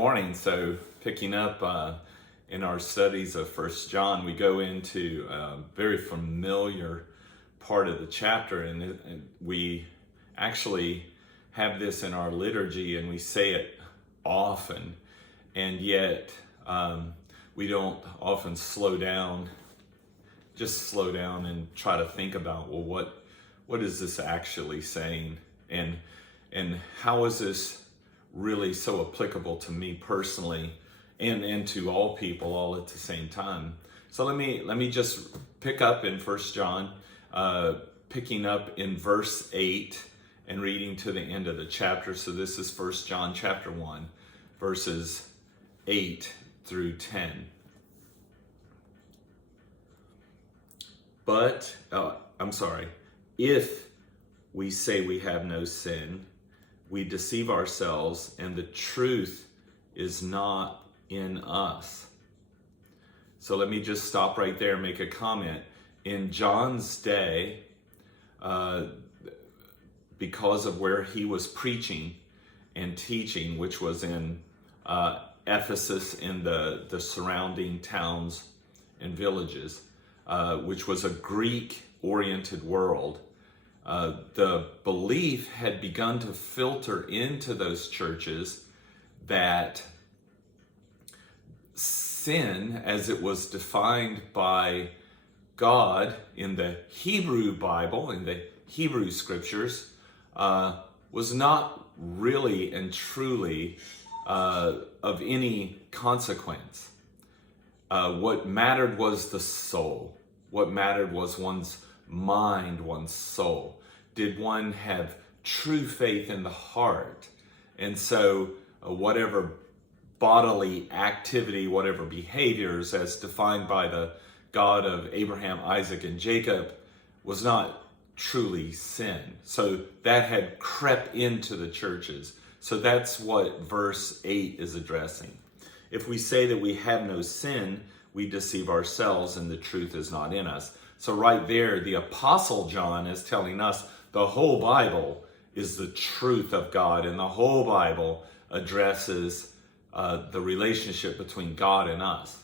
morning. So picking up in our studies of First John, we go into a very familiar part of the chapter, and we actually have this in our liturgy, and we say it often, and yet we don't often slow down and try to think about, well, what is this actually saying, and how is this really so applicable to me personally and to all people all at the same time. So let me just pick up in First John, picking up in verse 8 and reading to the end of the chapter. So this is First John chapter 1, verses 8 through 10. If we say we have no sin, we deceive ourselves, and the truth is not in us. So let me just stop right there and make a comment. In John's day, because of where he was preaching and teaching, which was in Ephesus and the surrounding towns and villages, which was a Greek-oriented world, the belief had begun to filter into those churches that sin, as it was defined by God in the Hebrew Bible, in the Hebrew scriptures, was not really and truly of any consequence. What mattered was the soul. What mattered was one's mind, one's soul. Did one have true faith in the heart? And so whatever bodily activity, whatever behaviors as defined by the God of Abraham, Isaac, and Jacob was not truly sin. So that had crept into the churches. So that's what verse 8 is addressing. If we say that we have no sin, we deceive ourselves and the truth is not in us. So right there, the Apostle John is telling us the whole Bible is the truth of God, and the whole Bible addresses the relationship between God and us.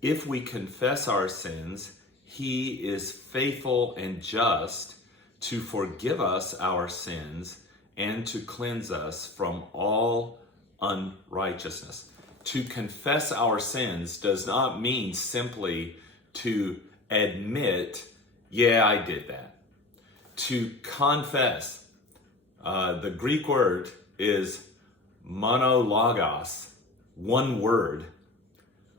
If we confess our sins, He is faithful and just to forgive us our sins and to cleanse us from all unrighteousness. To confess our sins does not mean simply to admit, yeah, I did that. To confess, the Greek word is monologos, one word.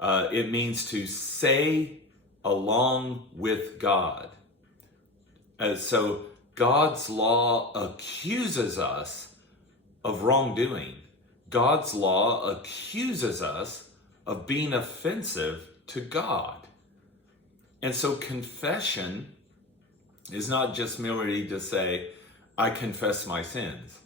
It means to say along with God. So God's law accuses us of wrongdoing. God's law accuses us of being offensive to God. And so confession is not just merely to say, I confess my sins.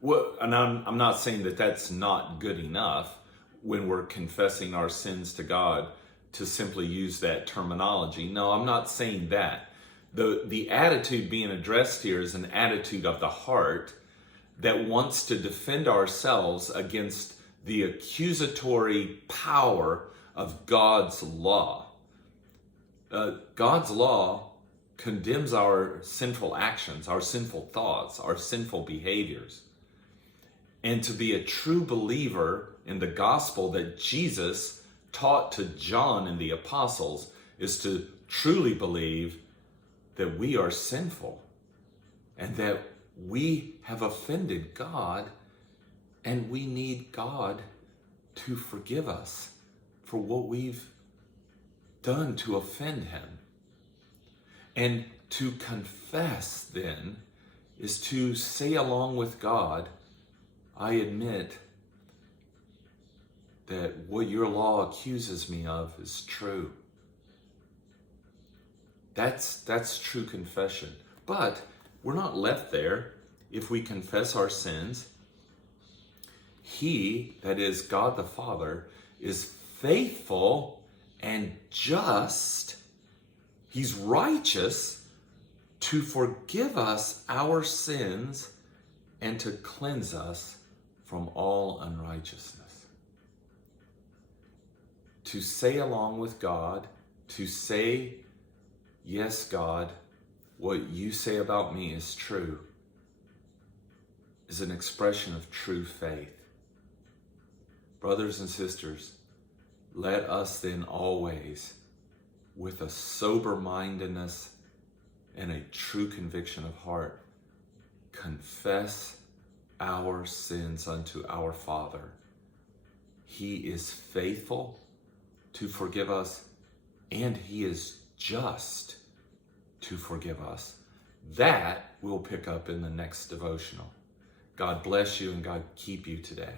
Well, and I'm not saying that that's not good enough when we're confessing our sins to God to simply use that terminology. No, I'm not saying that. The attitude being addressed here is an attitude of the heart that wants to defend ourselves against the accusatory power of God's law. God's law condemns our sinful actions, our sinful thoughts, our sinful behaviors. And to be a true believer in the gospel that Jesus taught to John and the apostles is to truly believe that we are sinful and that we have offended God, and we need God to forgive us for what we've done to offend Him. And to confess, then, is to say along with God, I admit that what your law accuses me of is true. That's true confession. But we're not left there. If we confess our sins, He, that is God the Father, is faithful and just. He's righteous to forgive us our sins and to cleanse us from all unrighteousness. to say along with God, to say, yes, God, what you say about me is true, is an expression of true faith. Brothers and sisters, let us then always, with a sober-mindedness and a true conviction of heart, confess our sins unto our Father. He is faithful to forgive us, and He is just to forgive us. That we'll pick up in the next devotional. God bless you and God keep you today.